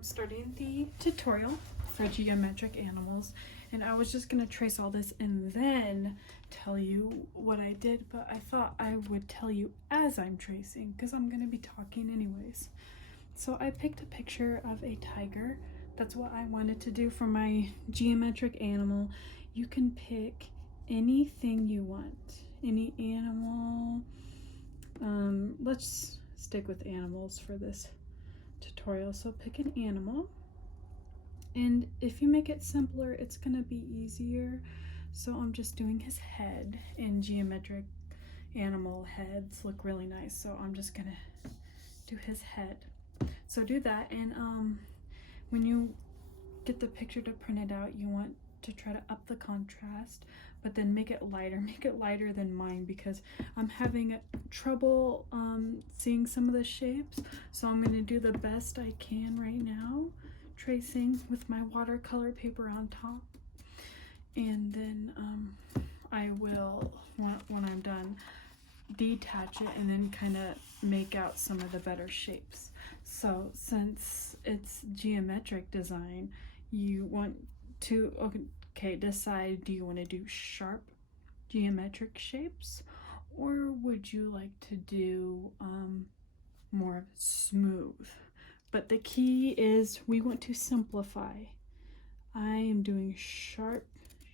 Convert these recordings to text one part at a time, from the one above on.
Starting the tutorial for geometric animals, and I was just gonna trace all this and then tell you what I did, but I thought I would tell you as I'm tracing because I'm gonna be talking anyways. So I picked a picture of a tiger. That's what I wanted to do for my geometric animal. You can pick anything you want, any animal. Let's stick with animals for this tutorial. So pick an animal, and if you make it simpler, it's gonna be easier. So I'm just doing his head, and geometric animal heads look really nice, so I'm just gonna do his head. So do that, and when you get the picture to print it out, you want to try to up the contrast, but then make it lighter than mine, because I'm having trouble seeing some of the shapes. So I'm going to do the best I can right now, tracing with my watercolor paper on top, and then I will, when I'm done, detach it and then kind of make out some of the better shapes. So since it's geometric design, you want to decide, do you want to do sharp geometric shapes, or would you like to do more smooth? But the key is we want to simplify. I am doing sharp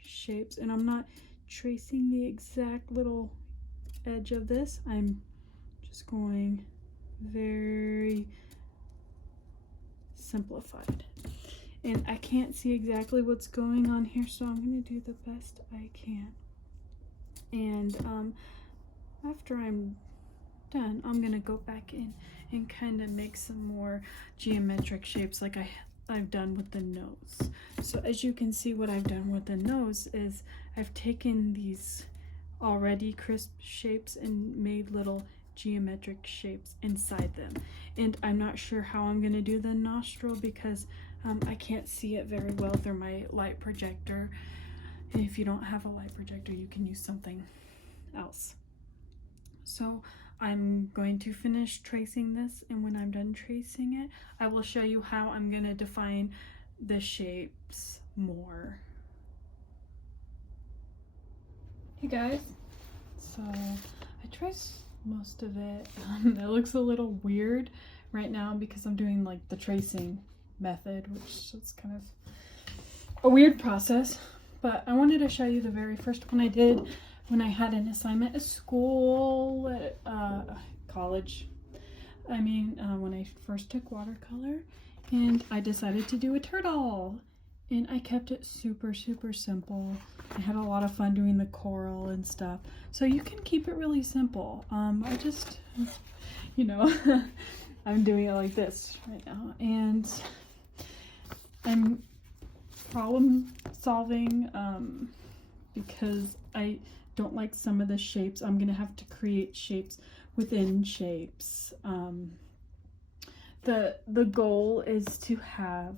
shapes, and I'm not tracing the exact little edge of this. I'm just going very simplified, and I can't see exactly what's going on here, so I'm going to do the best I can. And after I'm done, I'm going to go back in and kind of make some more geometric shapes like I've done with the nose. So as you can see, what I've done with the nose is I've taken these already crisp shapes and made little geometric shapes inside them. And I'm not sure how I'm going to do the nostril because I can't see it very well through my light projector. And if you don't have a light projector, you can use something else. So I'm going to finish tracing this, and when I'm done tracing it, I will show you how I'm going to define the shapes more. Hey guys, so I traced most of it. It looks a little weird right now because I'm doing like the tracing method, which is kind of a weird process, but I wanted to show you the very first one I did when I had an assignment at school, at college. When I first took watercolor, and I decided to do a turtle, and I kept it super simple. I had a lot of fun doing the coral and stuff, so you can keep it really simple. I just, I'm doing it like this right now, and I'm problem solving because I don't like some of the shapes. I'm gonna have to create shapes within shapes. The goal is to have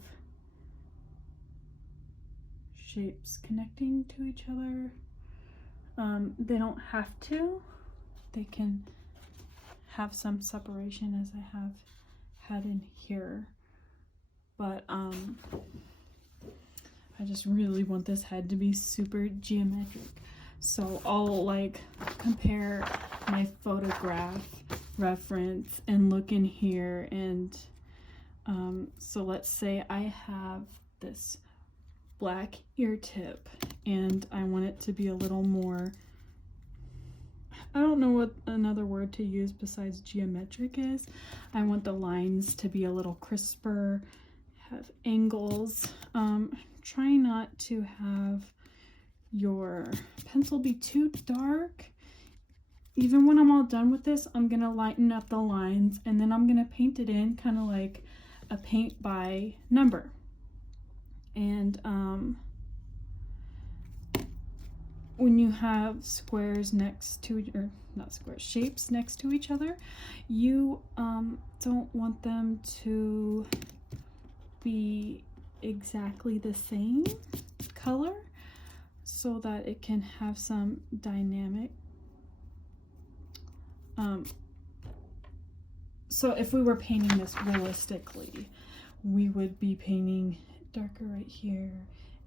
shapes connecting to each other. They don't have to. They can have some separation, as I have had in here, but I just really want this head to be super geometric. So I'll like compare my photograph reference and look in here, and so let's say I have this black ear tip and I want it to be a little more, I don't know what another word to use besides geometric is. I want the lines to be a little crisper, have angles. Try not to have your pencil be too dark. Even when I'm all done with this, I'm gonna lighten up the lines, and then I'm gonna paint it in kind of like a paint by number. And when you have squares next to, or not squares, shapes next to each other, you don't want them to be exactly the same color, so that it can have some dynamic. So if we were painting this realistically, we would be painting darker right here,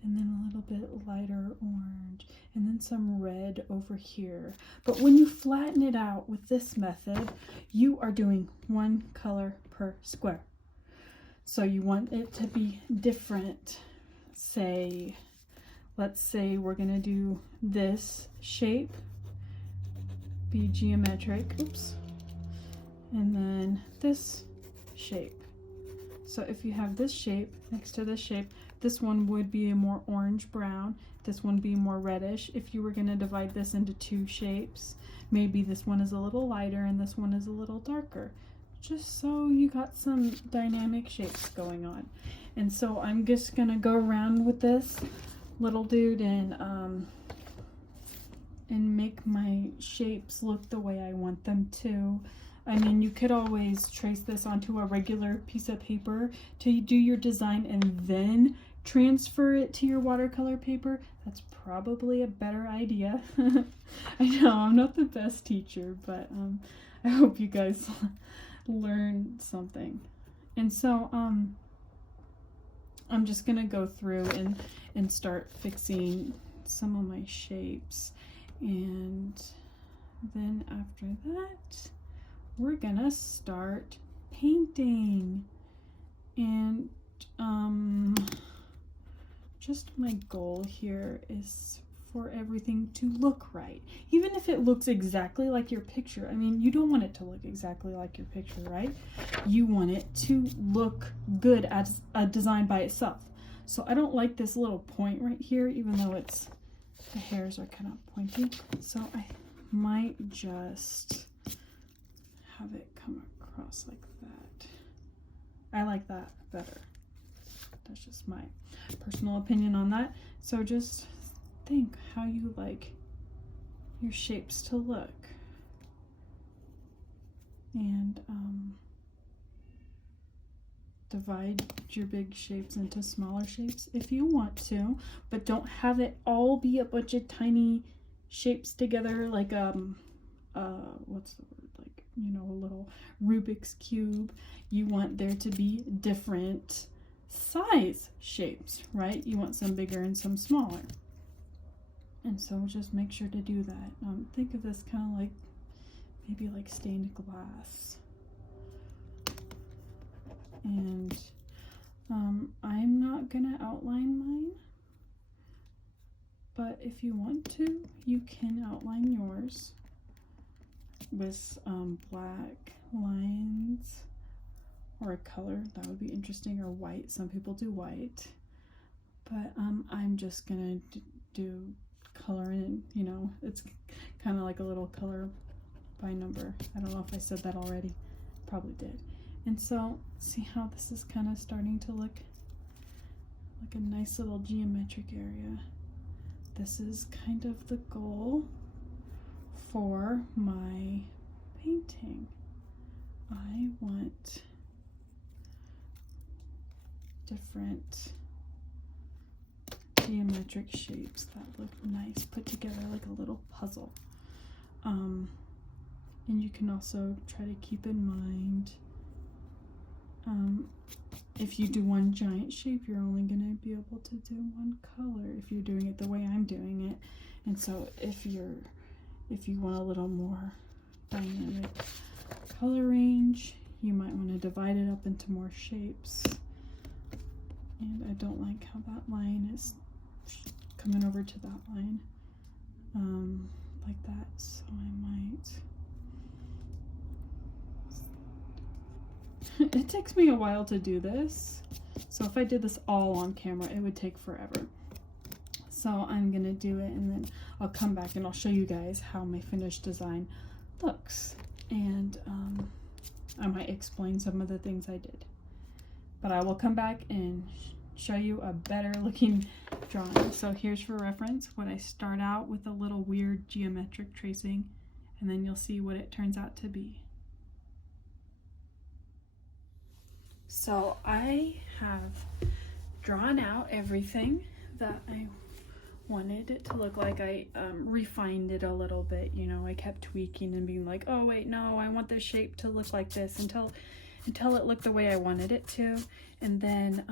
and then a little bit lighter orange, and then some red over here. But when you flatten it out with this method, you are doing one color per square. So you want it to be different. Say, let's say we're gonna do this shape, be geometric, oops, and then this shape. So if you have this shape next to this shape, this one would be a more orange brown, this one be more reddish. If you were going to divide this into two shapes, maybe this one is a little lighter and this one is a little darker, just so you got some dynamic shapes going on. And so I'm just going to go around with this little dude and make my shapes look the way I want them to. I mean, you could always trace this onto a regular piece of paper to do your design and then transfer it to your watercolor paper. That's probably a better idea. I know I'm not the best teacher, but I hope you guys learned something. And so I'm just gonna go through and start fixing some of my shapes, and then after that we're gonna start painting. And just my goal here is for everything to look right, even if it looks exactly like your picture. I mean, you don't want it to look exactly like your picture, right? You want it to look good as a design by itself. So I don't like this little point right here, even though it's, the hairs are kind of pointy, so I might just have it come across like that. I like that better. That's just my personal opinion on that. So just think how you like your shapes to look, and divide your big shapes into smaller shapes if you want to, but don't have it all be a bunch of tiny shapes together, like what's the word, like, you know, a little Rubik's cube. You want there to be different size shapes, right? You want some bigger and some smaller, and so just make sure to do that. Think of this kind of like maybe like stained glass. And I'm not gonna outline mine, but if you want to, you can outline yours with black lines or a color. That would be interesting, or white. Some people do white, but I'm just gonna do color, and you know, it's kind of like a little color by number. I don't know if I said that already, probably did. And so see how this is kind of starting to look like a nice little geometric area. This is kind of the goal for my painting. I want different geometric shapes that look nice, put together like a little puzzle. And you can also try to keep in mind, if you do one giant shape, you're only going to be able to do one color if you're doing it the way I'm doing it. And so if you want a little more dynamic color range, you might want to divide it up into more shapes. And I don't like how that line is coming over to that line like that, so I might. It takes me a while to do this, so if I did this all on camera, it would take forever. So I'm gonna do it, and then I'll come back and I'll show you guys how my finished design looks, and I might explain some of the things I did, but I will come back and show you a better looking drawing. So here's for reference what I start out with, a little weird geometric tracing, and then you'll see what it turns out to be. So I have drawn out everything that I wanted it to look like. I refined it a little bit, you know. I kept tweaking and being like, oh wait, no, I want this shape to look like this, until until it looked the way I wanted it to. And then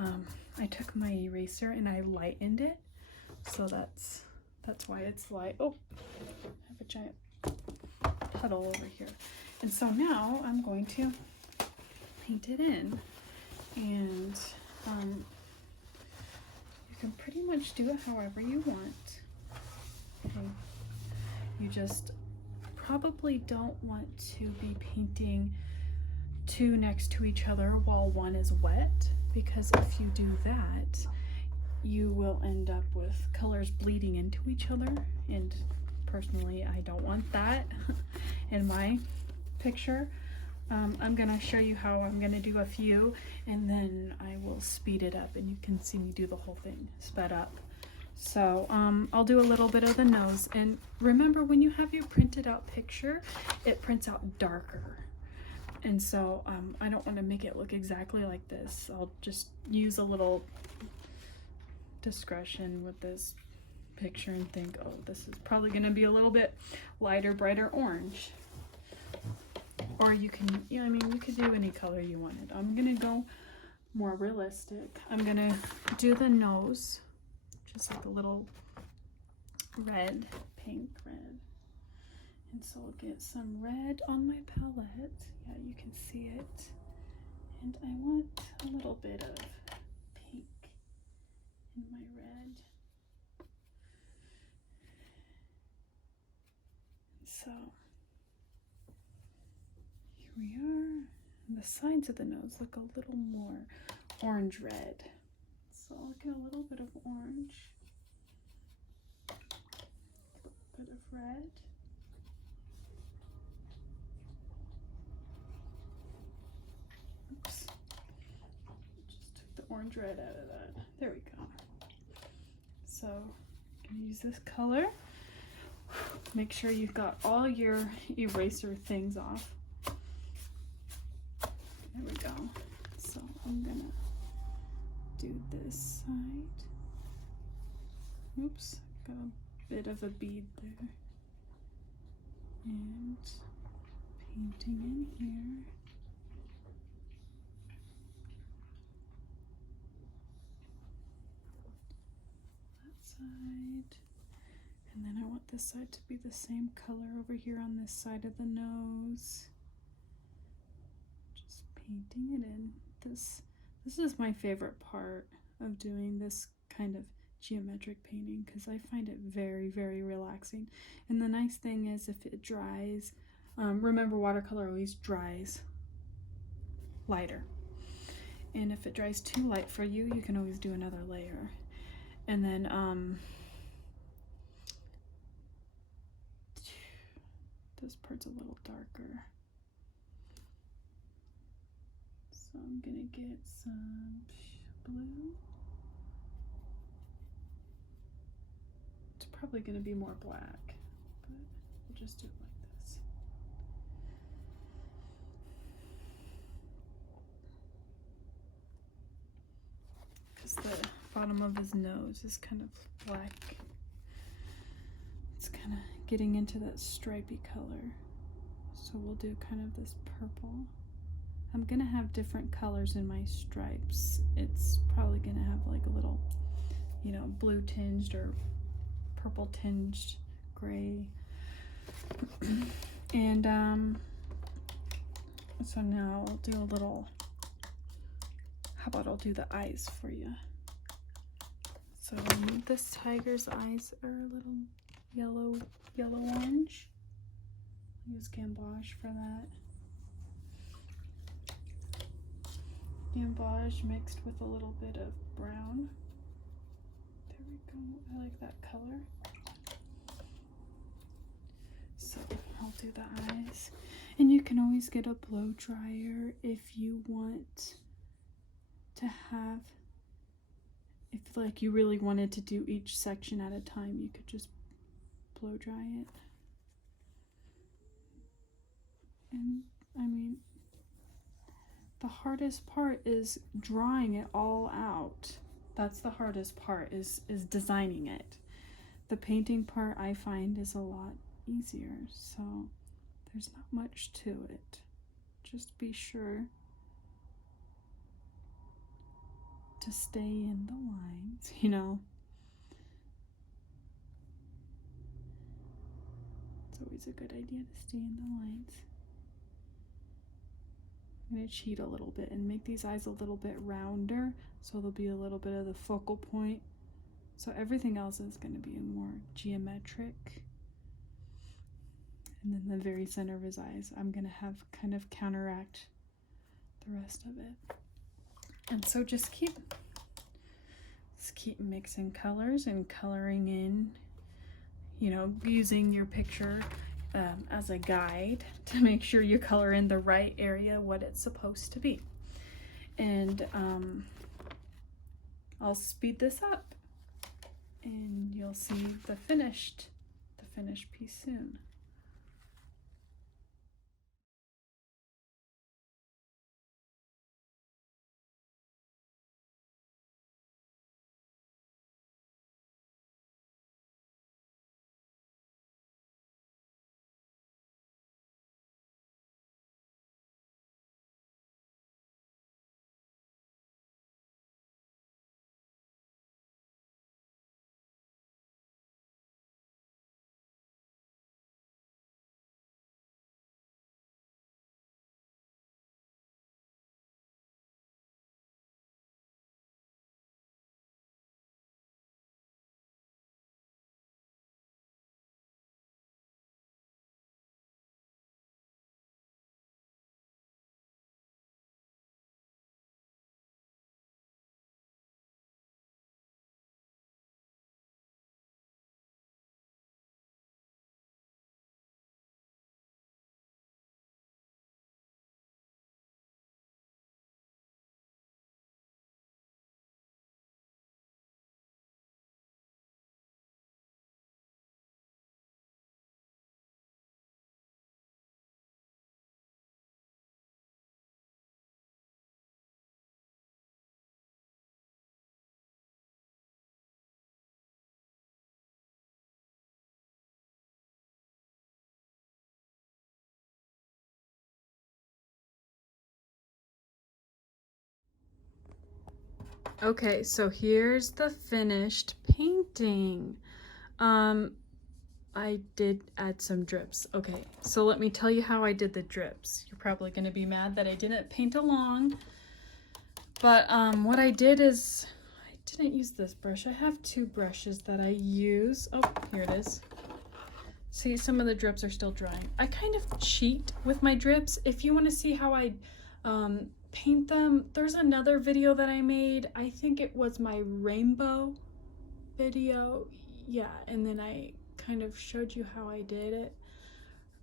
I took my eraser and I lightened it. So that's why it's light. Oh, I have a giant puddle over here. And so now I'm going to paint it in. And you can pretty much do it however you want. Okay. You just probably don't want to be painting two next to each other while one is wet, because if you do that, you will end up with colors bleeding into each other, and personally I don't want that in my picture. I'm gonna show you how I'm gonna do a few, and then I will speed it up and you can see me do the whole thing sped up. So I'll do a little bit of the nose, and remember, when you have your printed out picture, it prints out darker. And so I don't want to make it look exactly like this. I'll just use a little discretion with this picture and think, oh, this is probably going to be a little bit lighter, brighter orange. Or you can, you know, I mean, you could do any color you wanted. I'm going to go more realistic. I'm going to do the nose, just like a little red, pink red. And so I'll get some red on my palette. Yeah, you can see it. And I want a little bit of pink in my red. So here we are. And the sides of the nose look a little more orange red. So I'll get a little bit of orange, a bit of red. Oops. Just took the orange red out of that. There we go. So I'm gonna use this color. Make sure you've got all your eraser things off. There we go. So I'm gonna do this side. Oops, got a bit of a bead there. And painting in here. That side. And then I want this side to be the same color over here on this side of the nose. Just painting it in. This is my favorite part of doing this kind of geometric painting, because I find it very, very relaxing. And the nice thing is, if it dries, remember, watercolor always dries lighter. And if it dries too light for you, you can always do another layer. And then this part's a little darker. So I'm gonna get some blue. It's probably gonna be more black, but we'll just do it like this. Because the bottom of his nose is kind of black. It's kind of getting into that stripy color. So we'll do kind of this purple. I'm gonna have different colors in my stripes. It's probably gonna have like a little, you know, blue tinged or purple tinged gray. And so now I'll do a little, how about I'll do the eyes for you. So this tiger's eyes are a little yellow orange. Use gamboge for that. Gamboge mixed with a little bit of brown. There we go. I like that color. So I'll do the eyes. And you can always get a blow dryer if you want to have, if like you really wanted to do each section at a time, you could just blow dry it. And I mean, the hardest part is drawing it all out. That's the hardest part, is designing it. The painting part, I find, is a lot easier. So there's not much to it. Just be sure to stay in the lines, you know. It's always a good idea to stay in the lines. I'm going to cheat a little bit and make these eyes a little bit rounder, so there'll be a little bit of the focal point. So everything else is going to be more geometric. And then the very center of his eyes, I'm going to have kind of counteract the rest of it. And so just keep mixing colors and coloring in, you know, using your picture as a guide to make sure you color in the right area what it's supposed to be. And I'll speed this up and you'll see the finished piece soon. Okay, so here's the finished painting. I did add some drips. Okay, so let me tell you how I did the drips. You're probably gonna be mad that I didn't paint along, but what I did is, I didn't use this brush. I have two brushes that I use. Oh, here it is. See, some of the drips are still drying. I kind of cheat with my drips. If you wanna see how I paint them, there's another video that I made. I think it was my rainbow video. Yeah, and then I kind of showed you how I did it.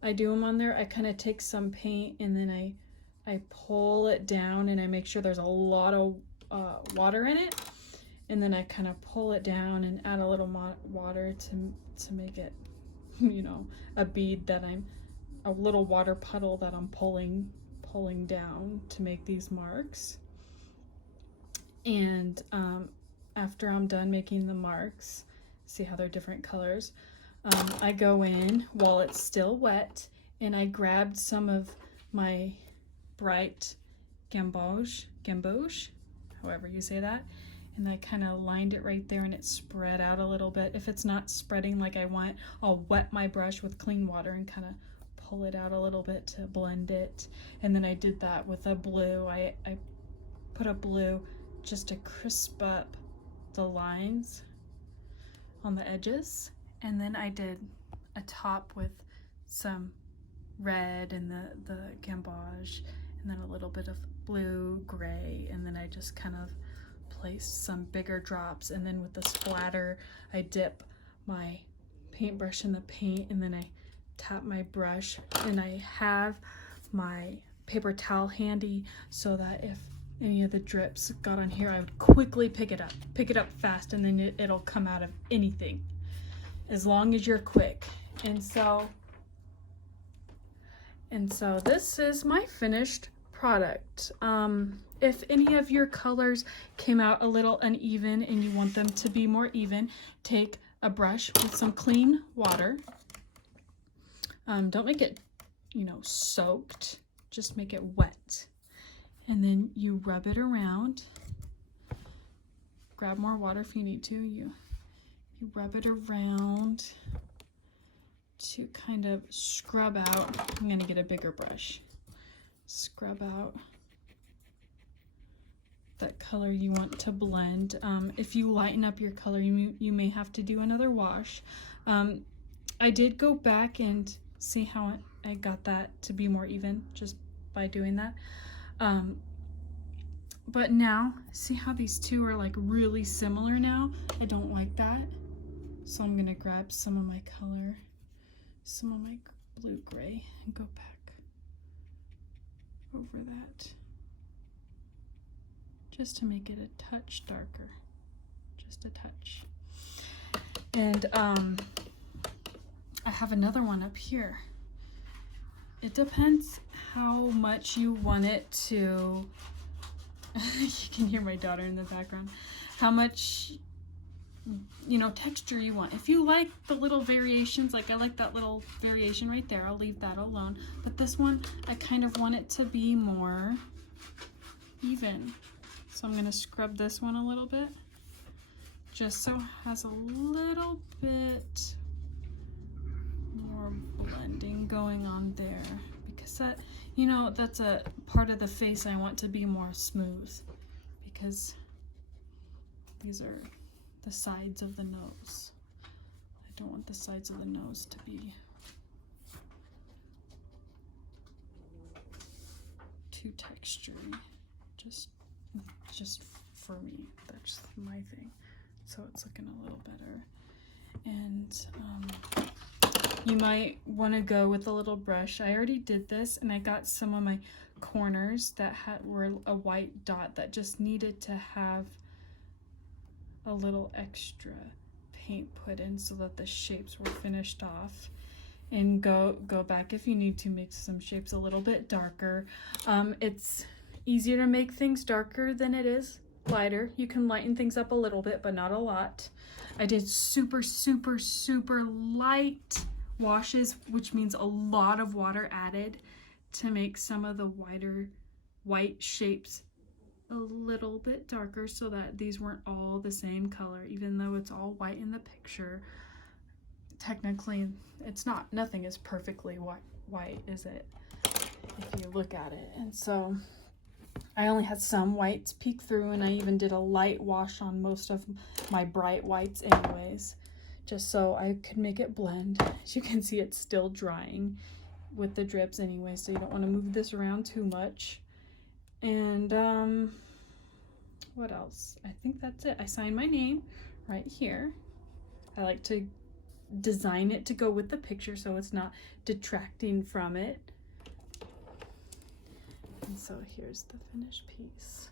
I do them on there. I kind of take some paint and then I pull it down and I make sure there's a lot of water in it, and then I kind of pull it down and add a little water to make it, you know, a bead that a little water puddle that I'm pulling down to make these marks. And after I'm done making the marks, see how they're different colors, I go in while it's still wet and I grabbed some of my bright gamboge, however you say that, and I kind of lined it right there and it spread out a little bit. If it's not spreading like I want, I'll wet my brush with clean water and kind of pull it out a little bit to blend it. And then I did that with a blue. I put a blue just to crisp up the lines on the edges. And then I did a top with some red and the gamboge, and then a little bit of blue, gray, and then I just kind of placed some bigger drops. And then with the splatter, I dip my paintbrush in the paint and then I tap my brush, and I have my paper towel handy so that if any of the drips got on here, I would quickly pick it up fast, and then it'll come out of anything as long as you're quick. And so this is my finished product. If any of your colors came out a little uneven and you want them to be more even, take a brush with some clean water. Don't make it, you know, soaked, just make it wet. And then you rub it around grab more water if you need to. You rub it around to kind of scrub out. I'm gonna get a bigger brush. Scrub out that color you want to blend. If you lighten up your color, you may have to do another wash. I did go back and see how I got that to be more even just by doing that. But now, see how these two are like really similar now? I don't like that. So I'm gonna grab some of my color, some of my blue gray, and go back over that. Just to make it a touch darker, just a touch. And I have another one up here. It depends how much you want it to, you can hear my daughter in the background, how much, you know, texture you want. If you like the little variations, like I like that little variation right there, I'll leave that alone. But this one, I kind of want it to be more even. So I'm going to scrub this one a little bit, just so it has a little bit more blending going on there, because that, you know, that's a part of the face I want to be more smooth, because these are the sides of the nose. I don't want the sides of the nose to be too textury. Just for me, that's my thing. So it's looking a little better. And you might want to go with a little brush. I already did this, and I got some of my corners that were a white dot that just needed to have a little extra paint put in so that the shapes were finished off. And go back if you need to make some shapes a little bit darker. It's easier to make things darker than it is lighter. You can lighten things up a little bit, but not a lot. I did super light washes, which means a lot of water added to make some of the wider white shapes a little bit darker, so that these weren't all the same color. Even though it's all white in the picture, technically it's not. Nothing is perfectly white, is it, if you look at it? And so I only had some whites peek through, and I even did a light wash on most of my bright whites anyways, just so I could make it blend. As you can see, it's still drying with the drips anyway, so you don't want to move this around too much. And what else? I think that's it. I signed my name right here. I like to design it to go with the picture so it's not detracting from it. And so here's the finished piece.